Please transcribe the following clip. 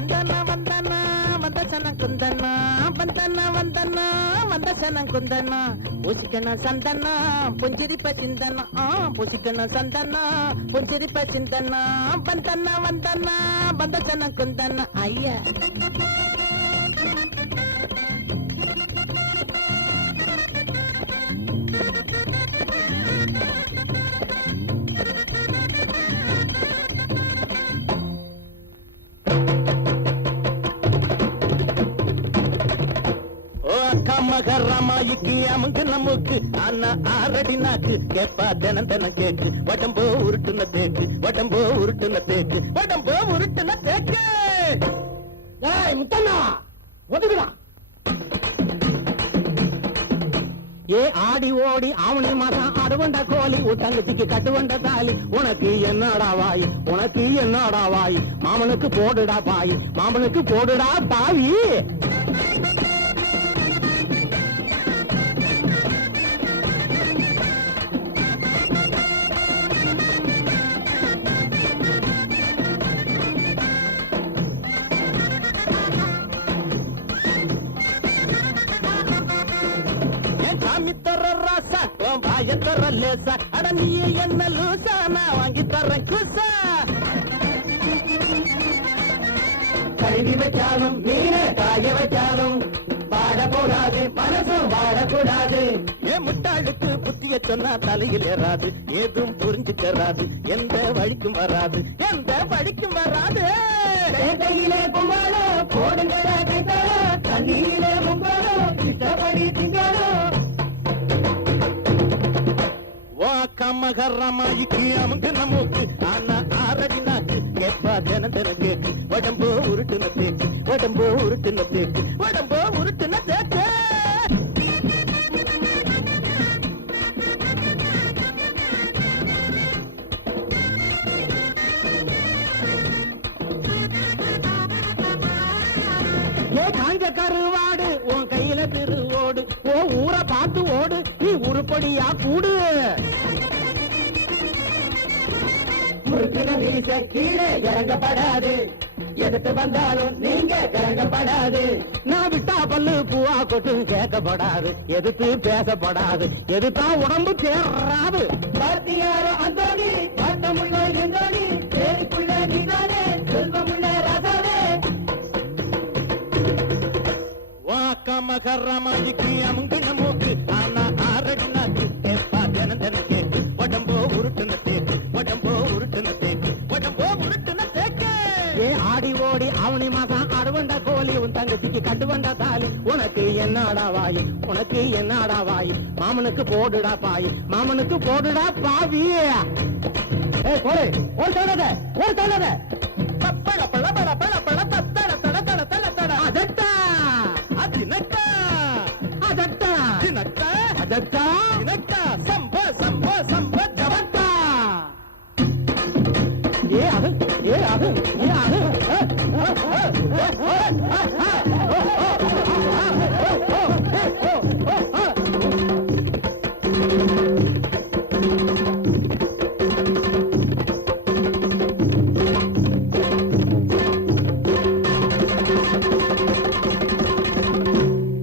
వందన వందన వందసనం కుందన వందన వందన వందసనం కుందన. పుసికన సందన పుంజిరి పసిందన పుసికన సందన పుంజిరి పసిందన వందన వందన వందసనం కుందన. అయ్యా. மகராமாயிக்கு அமுக்கு நமக்கு. அண்ணா ஆரடி நாக்கு. கேப்பா தினம் தினம் கேக்கு. வடம்போ உருட்டுன தேக்கு. வடம்போ உருட்டுன தேக்கு. வடம்போ உருட்டுன தேக்கு. ஏய் முத்தண்ணா ஒதுக்குடா. ஏ ஆடி ஓடி ஆவணி மாதம் அடுவண்ட கோழி உட்டங்கச்சிக்கு கட்டுவண்ட தாலி. உனக்கு என்னடா வாய்? உனக்கு என்னடா வாய்? மாமனுக்கு போடுடா பாய். மாமனுக்கு போடுடா பாவி வாங்கி வாய தர லேசா. அட நீ என்ன லூசா? நான் வாங்கி தரேன் குசா. கழுவி வைக்காதும் மீனை காய வைக்காதும். பாடக்கூடாது மனசும் வாடக்கூடாது ஏன் முட்டாளுக்கு புத்திய சொன்னா தலையில் ஏறாது. ஏதும் புரிஞ்சுக்கறாது எந்த வழிக்கும் வராது. எந்த வழிக்கும் வராது. கையிலே கும்பாலோ போடுங்கடா கம்மகரமாயிக்கு அமுக்கு நமக்கு. ஆனா ஆரடி நாக்கு கேப்பா தின தின கேக்கு. உடம்போ உருட்டுன தேக்கு உடம்போ உருட்டுன தேக்கு உடம்போ உருட்டுன தேக்கு. ஏ காஞ்ச கருவாடு உன் கையில திருவோடு ஓ ஊரை பார்த்து ஓடு நீ உருப்படியா கூடு. முறுக்குன கீழே இறங்கப்படாது. எடுத்து வந்தாலும் நீங்க இறங்கப்படாது. நான் விட்டா பல்லு பூவா கொட்டும் கேட்கப்படாது. எதுக்கு பேசப்படாது. எதுக்கா உடம்பு தேர்றாது. பார்த்தியாரோ அந்த உனக்கு ஆடி ஓடி அவனி மாசம் அறுவண்ட கோழி உன் தங்கச்சிக்கு கண்டு வந்த தாலி. உனக்கு என்னடா வாய்? உனக்கு என்னடா வாய்? மாமனுக்கு போடுடா பாய். மாமனுக்கு போடுடா பாவி. ஏ கோழி ஒரு சொல்லாத ஒரு சொல்லாத பப்பட பழ பழ பழ பழ பத்தட தட ஏ அது ஏ அது